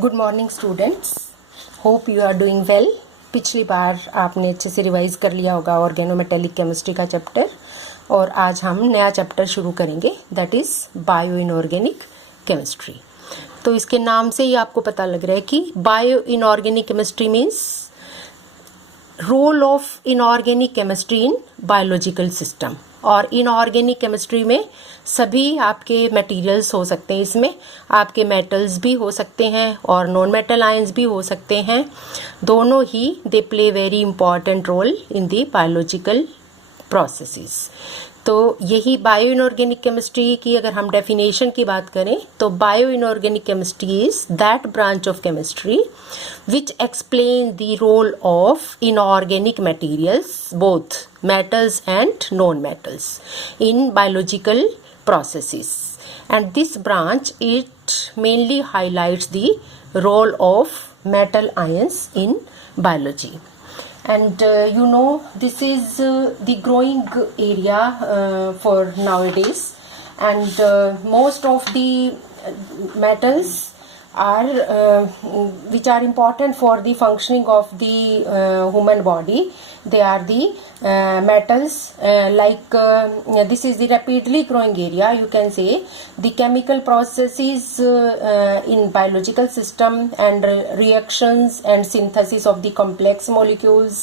Good morning students, hope you are doing well. पिछली बार आपने अच्छे से रिवाइज कर लिया होगा ऑर्गेनोमेटेलिक केमिस्ट्री का चैप्टर, और आज हम नया चैप्टर शुरू करेंगे, that is bio inorganic chemistry. तो इसके नाम से ही आपको पता लग रहा है कि bio inorganic chemistry means role of inorganic chemistry in biological system. और इनऑर्गेनिक केमिस्ट्री में सभी आपके मटेरियल्स हो सकते हैं, इसमें आपके मेटल्स भी हो सकते हैं और नॉन मेटल आयंस भी हो सकते हैं। दोनों ही they play very important role in the biological processes. तो यही बायो इनऑर्गेनिक केमिस्ट्री की अगर हम डेफिनेशन की बात करें तो bio inorganic chemistry is that branch of chemistry which explain the role of inorganic materials, both metals and non-metals, in biological processes. And this branch, it mainly highlights the role of metal ions in biology. And this is the growing area for nowadays, and most of the metals are which are important for the functioning of the human body. They are the metals like this is the rapidly growing area, you can say. The chemical processes in biological system and reactions and synthesis of the complex molecules.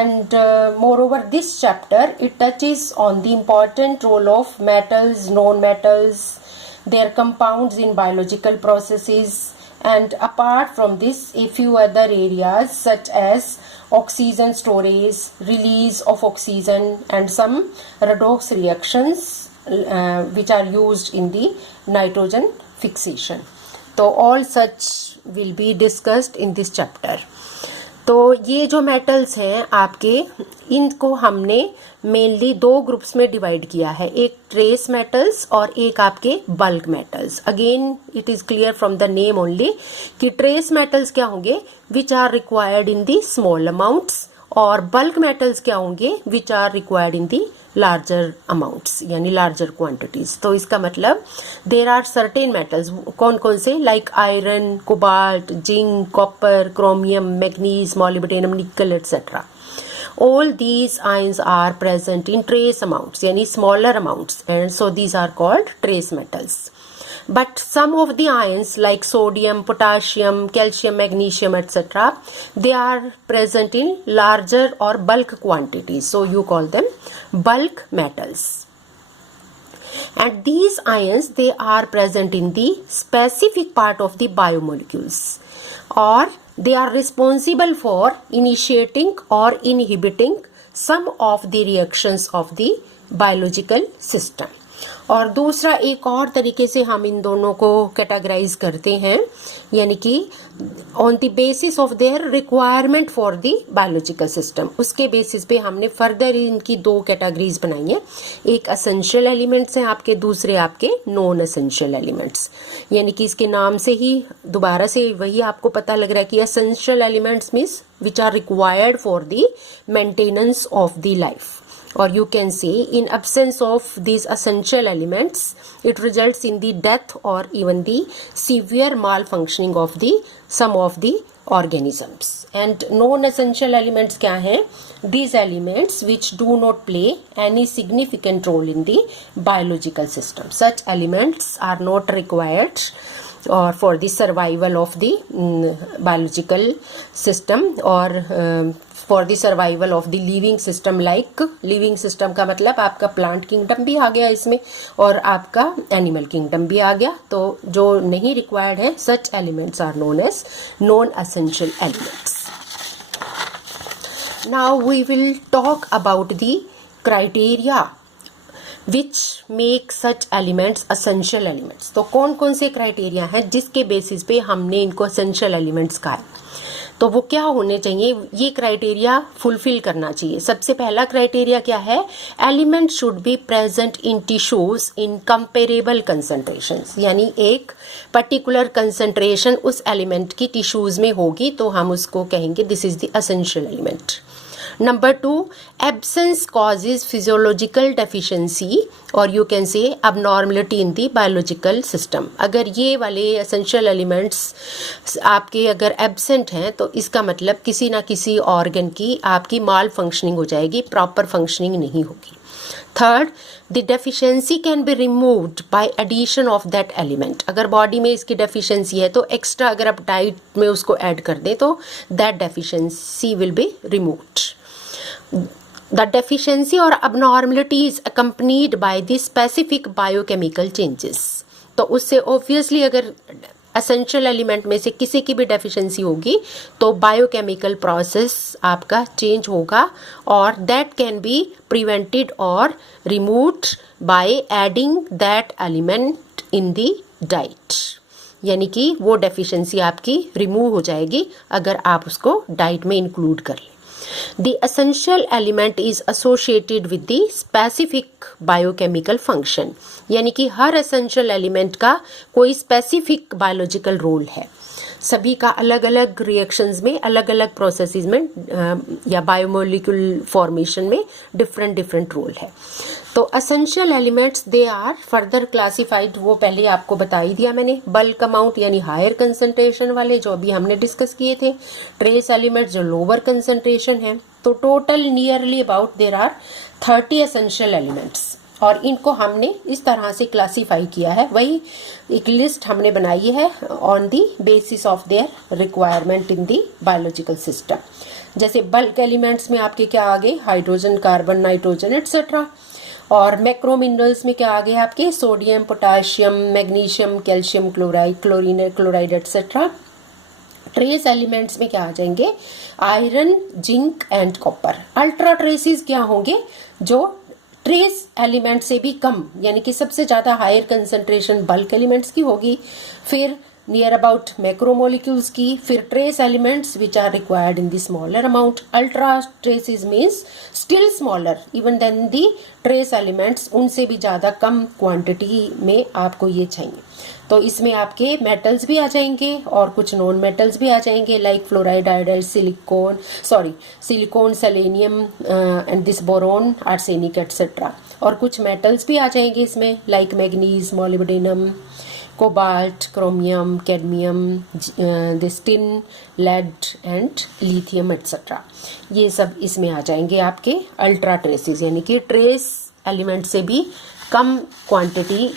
And moreover, this chapter, it touches on the important role of metals, non-metals, their compounds in biological processes, and apart from this, a few other areas such as oxygen storage, release of oxygen, and some redox reactions which are used in the nitrogen fixation. So all such will be discussed in this chapter. तो ये जो metals हैं आपके, इनको हमने mainly दो groups में divide किया है, एक ट्रेस मेटल्स और एक आपके bulk metals. Again it is clear from the name only कि ट्रेस मेटल्स क्या होंगे, which are required in the small amounts, और बल्क मेटल्स क्या होंगे, which are required in the larger amounts, यानी लार्जर क्वांटिटीज। तो इसका मतलब देर आर सर्टेन मेटल्स, कौन कौन से, like iron, cobalt, zinc, copper, chromium, manganese, molybdenum, निकल etcetera. All these ions are present in trace amounts, yani smaller amounts, and so these are called trace metals. But some of the ions like sodium, potassium, calcium, magnesium, etc., they are present in larger or bulk quantities, so you call them bulk metals. And these ions, they are present in the specific part of the biomolecules, or they are responsible for initiating or inhibiting some of the reactions of the biological system. और दूसरा एक और तरीके से हम इन दोनों को categorise करते हैं, यानी कि on the basis of their requirement for the biological system. उसके बेसिस पे हमने फर्दर इनकी दो कैटेगरीज बनाई हैं, एक असेंशियल एलिमेंट्स हैं आपके, दूसरे आपके नॉन असेंशियल एलिमेंट्स। यानी कि इसके नाम से ही दोबारा से वही आपको पता लग रहा है कि essential elements means which are required for the maintenance of the life, or you can say in absence of these essential elements it results in the death or even the severe malfunctioning of the some of the organisms. And non essential elements kya hain, these elements which do not play any significant role in the biological system. Such elements are not required or for the survival of the biological system, or for the survival of the living system. Like living system का मतलब आपका plant kingdom भी आ गया इसमें, और आपका animal kingdom भी आ गया। तो जो नहीं रिक्वायर्ड है, such elements are known as non essential elements. Now we will talk about the criteria which make such elements essential elements. तो कौन कौन से क्राइटेरिया हैं जिसके बेसिस पे हमने इनको असेंशियल एलिमेंट्स कहा है, तो वो क्या होने चाहिए, ये क्राइटेरिया फुलफिल करना चाहिए। सबसे पहला क्राइटेरिया क्या है, element should be present in tissues in comparable concentrations, यानी एक पर्टिकुलर कंसंट्रेशन उस एलिमेंट की टिश्यूज में होगी तो हम उसको कहेंगे this is the essential element. Number 2, absence causes physiological deficiency or you can say abnormality in the biological system. अगर ये वाले essential elements आपके अगर absent हैं तो इसका मतलब किसी ना किसी organ की आपकी माल फंक्शनिंग हो जाएगी, प्रॉपर फंक्शनिंग नहीं होगी. Third, the deficiency can be removed by addition of that element. अगर बॉडी में इसकी डेफिशिएंसी है तो एक्स्ट्रा अगर आप डाइट में उसको ऐड कर दें तो that deficiency will be removed. The deficiency or abnormality is accompanied by the specific biochemical changes. तो उससे obviously अगर एसेंशियल एलिमेंट में से किसी की भी डेफिशिएंसी होगी तो बायोकेमिकल प्रोसेस आपका चेंज होगा और दैट कैन बी प्रिवेंटेड और removed by adding that element in the diet. यानी कि वो डेफिशिएंसी आपकी रिमूव हो जाएगी अगर आप उसको डाइट में इंक्लूड कर लें. The essential element is associated with the specific biochemical function. यानी कि हर essential element का कोई specific biological role है. सभी का अलग अलग रिएक्शंस में, अलग अलग प्रोसेसेस में या बायोमोलिक्यूल फॉर्मेशन में डिफरेंट डिफरेंट रोल है. तो essential elements they are further classified, वो पहले आपको बता ही दिया मैंने. बल्क अमाउंट यानी हायर कंसंट्रेशन वाले जो अभी हमने डिस्कस किए थे. ट्रेस एलिमेंट्स जो लोअर कंसंट्रेशन है. तो total nearly about there are 30 essential elements और इनको हमने इस तरह से क्लासीफाई किया है. वही एक लिस्ट हमने बनाई है on the basis of their requirement in the biological system. जैसे बल्क एलिमेंट्स में आपके क्या आ गए, हाइड्रोजन, कार्बन, नाइट्रोजन एटसेट्रा. और मैक्रो मिनरल्स में क्या आ गए आपके, sodium, potassium, magnesium, calcium chloride, chlorine chloride etcetera. Trace elements में क्या आ जाएंगे, iron, zinc and copper. Ultra traces क्या होंगे, जो ट्रेस एलिमेंट से भी कम यानी कि सबसे ज़्यादा हायर कंसंट्रेशन बल्क एलिमेंट्स की होगी, फिर नियर अबाउट मैक्रोमोलिक्यूल्स की, फिर trace elements which are required in the smaller amount. Ultra traces means still smaller even than the trace elements, उनसे भी ज़्यादा कम क्वांटिटी में आपको ये चाहिए. तो इसमें आपके मेटल्स भी आ जाएंगे और कुछ नॉन मेटल्स भी आ जाएंगे like fluoride, iodide, silicon, selenium and this boron, arsenic etcetera. और कुछ मेटल्स भी आ जाएंगे इसमें like manganese, molybdenum, cobalt, chromium, cadmium, this tin, lead and lithium etcetera. ये सब इसमें आ जाएंगे आपके अल्ट्रा ट्रेसेस यानी कि ट्रेस एलिमेंट से भी कम क्वांटिटी